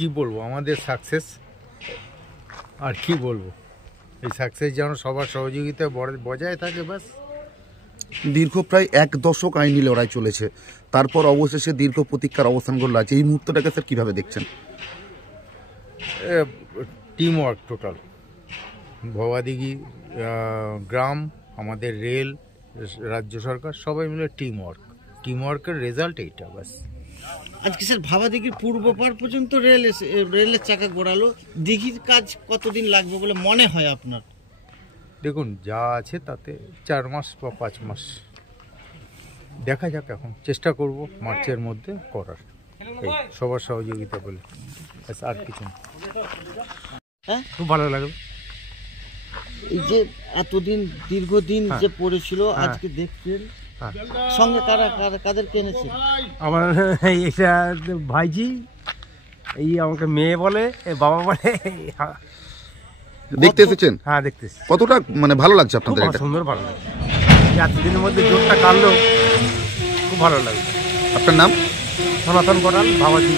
কি বলবো, আমাদের সাকসেস আর কি বলবো, এই সাকসেস যেন সবার সহযোগিতায় বজায় থাকে বাস। দীর্ঘ প্রায় 1 দশক আইনি লড়াই চলেছে, তারপর অবশেষে দীর্ঘ প্রতীক্ষার অবসান ঘটল আছে। এই মুহূর্তটাকে স্যার কীভাবে দেখছেন? টিম ওয়ার্ক টোটাল, ভবাদিঘি গ্রাম, আমাদের রেল, রাজ্য সরকার সবাই মিলে টিম ওয়ার্কের রেজাল্ট এইটা বাস। আজকে স্যার ভাবাদিঘির পূর্ব পার পর্যন্ত রেলের চাকা গড়ালো, দিঘির কাজ কতদিন লাগবে বলে মনে হয় আপনার? দেখুন, যা আছে তাতে 4 মাস বা 5 মাস, দেখা যাক, এখন চেষ্টা করব মার্চের মধ্যে করার, এই সবার সহযোগিতা বলে, আর কিছু না। হ্যাঁ, খুব ভালো লাগলো। এই যে এতদিন দীর্ঘদিন যে পড়েছিল, আজকে দেখছেন সঙ্গে কাদেরকে এনেছে? আমার এটা ভাইজি, এই আমাকে মেয়ে বলে, বাবা বলে। দেখতে এসেছেন? হ্যাঁ, দেখতেছি। কতটা মানে ভালো লাগছে আপনাদের? এটা সুন্দর, ভালো লাগে, এতদিনের মধ্যে জোরটা কাটলো, খুব ভালো লাগলো। আপনার নাম? সনাতন করাল, বাবাজি।